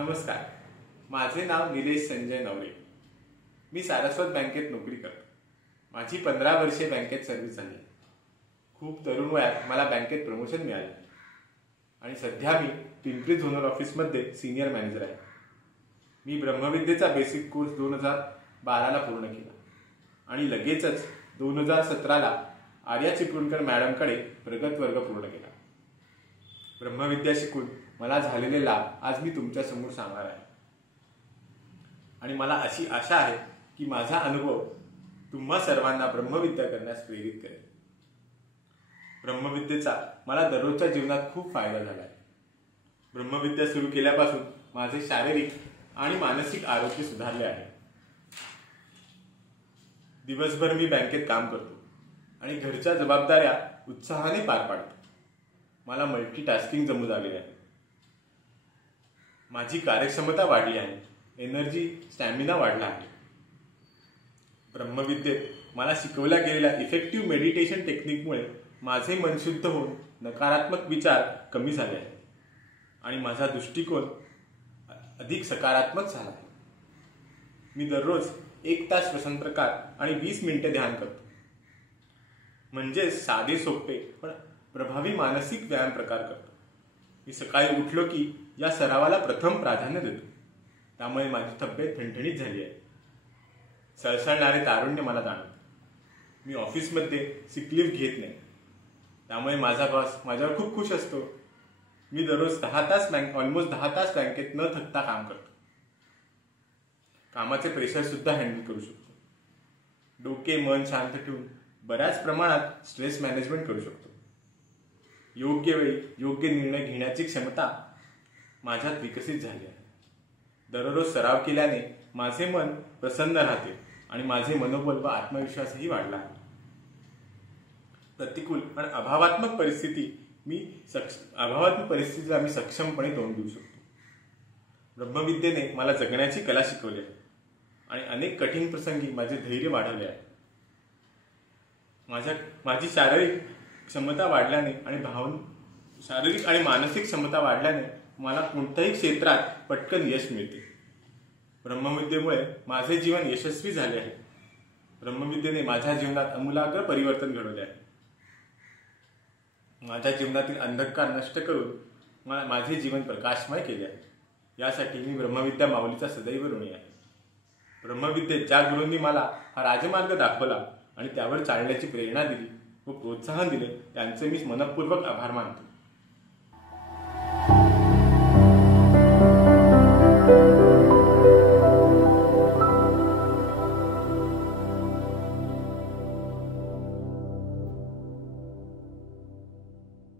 नमस्कार, माझे नाव निलेश संजय नवरे। मी सारस्वत बँकेत नोकरी करतो। माझी 15 वर्षे बँकेत सर्व्हिस झाली। खूप तरुण वयात मला बँकेत प्रमोशन मिळाले आणि सध्या मी पिंपरी झोनल ऑफिसमध्ये सिनियर मॅनेजर आहे। मी ब्रह्मविद्येचा बेसिक कोर्स 2012 ला पूर्ण केला आणि लगेचच 2017 ला आर्या चिपळूणकर मॅडमकडे प्रगत वर्ग पूर्ण केला। ब्रह्मविद्या शिकून मला झालेले लाभ आज मी तुमच्या समोर सांगणार आहे आणि मला अशी आशा आहे की माझा अनुभव तुम्हा सर्वांना ब्रह्मविद्या करण्यास प्रेरित करेल। ब्रह्मविद्येचा मला दररोजच्या जीवनात खूप फायदा झाला आहे। ब्रह्मविद्या सुरू केल्यापासून माझे शारीरिक आणि मानसिक आरोग्य सुधारले आहे। दिवसभर मी बँकेत काम करतो आणि घरच्या जबाबदाऱ्या उत्साहाने पार पाडतो। मला मल्टीटास्किंग जमू लागले आहे। माझी कार्यक्षमता वाढली आहे, एनर्जी स्टॅमिना वाढला आहे। ब्रह्मविद्येत मला शिकवल्या गेलेल्या इफेक्टिव्ह मेडिटेशन टेक्निकमुळे माझे मन शुद्ध होऊन नकारात्मक विचार कमी झाले आहेत आणि माझा दृष्टिकोन अधिक सकारात्मक झाला आहे। मी दररोज 1 तास श्वसनप्रकार आणि 20 मिनिटे ध्यान करतो। म्हणजे साधे सोपे पण प्रभावी मानसिक व्यायाम प्रकार करतो। मी सकाळी उठलो की या सरावाला प्रथम प्राधान्य देतो, त्यामुळे माझी तब्येत ठणठणीत झाली आहे। सळसळणारे तारुण्य मला जाणवते। मी ऑफिसमध्ये सिक लीव्ह घेत नाही, त्यामुळे माझा बॉस माझ्यावर खूप खुश असतो। मी दररोज ऑलमोस्ट 10 तास बँकेत न थकता काम करतो। कामाचे प्रेशर सुद्धा हँडल करू शकतो। डोके मन शांत ठेवून बऱ्याच प्रमाणात स्ट्रेस मॅनेजमेंट करू शकतो। योग्य वेळी योग्य निर्णय घेण्याची क्षमता माझ्यात विकसित झाली आहे। दररोज सराव केल्याने माझे मन प्रसन्न राहते आणि माझे मनोबल व आत्मविश्वासही वाढला आहे। प्रतिकूल आणि अभावात्मक परिस्थितीला मी सक्षमपणे तोंड देऊ शकतो। ब्रह्मविद्येने मला जगण्याची कला शिकवली आहे आणि अनेक कठीण प्रसंगी माझे धैर्य वाढवले आहे। माझी शारीरिक आणि मानसिक क्षमता वाढल्याने मला कोणत्याही क्षेत्रात पटकन यश मिळते। ब्रह्मविद्येमुळे माझे जीवन यशस्वी झाले आहे। ब्रह्मविद्येने माझ्या जीवनात आमूलाग्र परिवर्तन घडवले आहे। माझ्या जीवनातील अंधकार नष्ट करून माझे जीवन प्रकाशमय केले आहे। यासाठी मी ब्रह्मविद्या माऊलीचा सदैव ऋणी आहे। ब्रह्मविद्येत ज्या गुरूंनी मला हा राजमार्ग दाखवला आणि त्यावर चालण्याची प्रेरणा दिली व प्रोत्साहन दिले, त्यांचे मी मनःपूर्वक आभार मानतो।